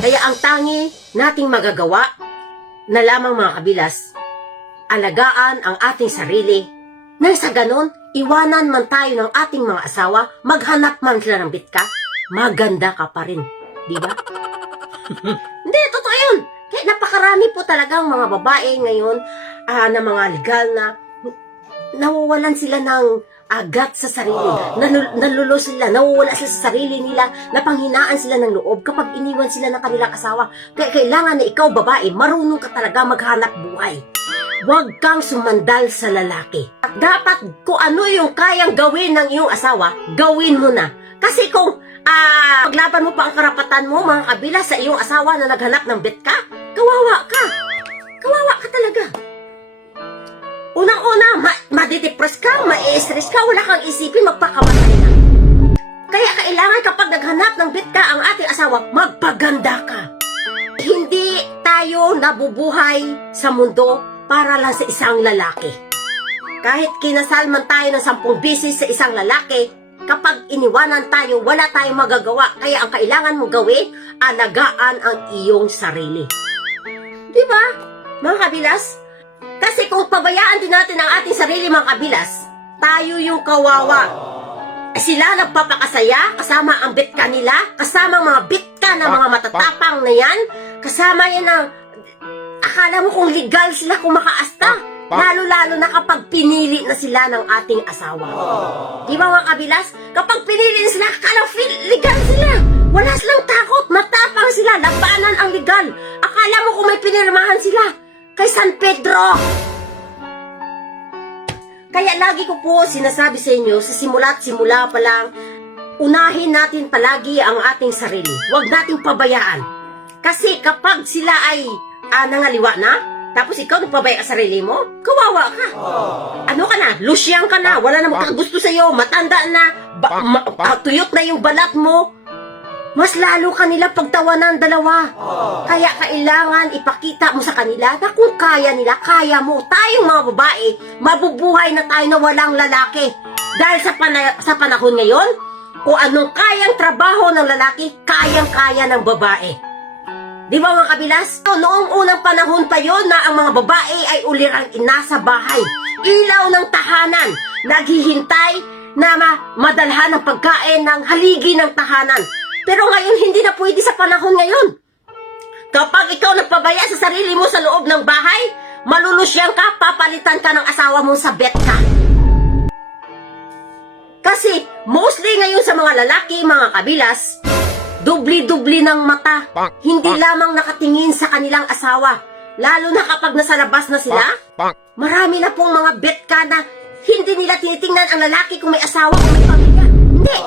Kaya ang tangi nating magagawa na lamang mga kabilas, alagaan ang ating sarili. Nang sa ganon, iwanan man tayo ng ating mga asawa, maghanap man sila ng bitka, maganda ka pa rin. Di ba? Hindi, totoo yun. Kaya napakarami po talagang mga babae ngayon na mga legal na nawawalan sila ng agat sa sarili. Nalulo sila, nawawala sila sa sarili nila, napanghinaan sila ng loob kapag iniwan sila ng kanilang asawa. Kaya kailangan na ikaw babae, marunong ka talaga maghanap buhay. Huwag kang sumandal sa lalaki. Dapat kung ano yung kayang gawin ng iyong asawa, gawin mo na. Kasi kung paglaban mo pa ang karapatan mo, mga kabila, sa iyong asawa na naghanap ng bitka, kawawa ka. Kawawa ka talaga. Unang-una, madidepress ka, ma-stress ka, wala kang isipin, magpakamatay na. Kaya kailangan kapag naghanap ng bitka ang ating asawa, magpaganda ka. Hindi tayo nabubuhay sa mundo para lang sa isang lalaki. Kahit kinasal man tayo ng 10 bisis sa isang lalaki, kapag iniwanan tayo, wala tayong magagawa. Kaya ang kailangan mong gawin, alagaan ang iyong sarili. Di ba, mga kabilas? Kasi kung pabayaan din natin ang ating sarili, mga kabilas, tayo yung kawawa. Sila nagpapakasaya, kasama ang bitka nila, kasama ang mga bitka ng mga matatapang na yan, kasama yan ang akala mo kung legal sila kumakaasta. Lalo-lalo na kapag pinili na sila ng ating asawa. Di ba mga kabilas? Kapag pinili na sila, akala legal sila. Wala silang takot, matapang sila, labanan ang legal. Akala mo kung may pinirmahan sila kay San Pedro. Kaya lagi ko po sinasabi sa inyo, sa simula pa lang, unahin natin palagi ang ating sarili. Huwag nating pabayaan. Kasi kapag sila ay nangaliwa na, tapos ikaw nagpabaya sa sarili mo, kawawa ka. Ano ka na? Lusyang ka na. Wala na magkagusto sa'yo. Matanda na. Tuyot na yung balat mo. Mas lalo kanila pagtawanan dalawa. Kaya kailangan ipakita mo sa kanila na kung kaya nila, kaya mo. Tayong mga babae, mabubuhay na tayo na walang lalaki. Dahil sa panahon ngayon, kung anong kayang trabaho ng lalaki, kayang-kaya ng babae. Di ba mga kabilas? Noong unang panahon pa yon na ang mga babae ay ulirang inasa bahay. Ilaw ng tahanan. Naghihintay na madalhan ng pagkain ng haligi ng tahanan. Pero ngayon, hindi na pwede sa panahon ngayon. Kapag ikaw nagpabaya sa sarili mo sa loob ng bahay, malulusyang ka, papalitan ka ng asawa mo sa betka. Kasi mostly ngayon sa mga lalaki, mga kabilas, dubli-dubli ng mata. Hindi lamang nakatingin sa kanilang asawa. Lalo na kapag nasa labas na sila, marami na pong mga betka na hindi nila tinitingnan ang lalaki kung may asawa o may pamilya. Hindi.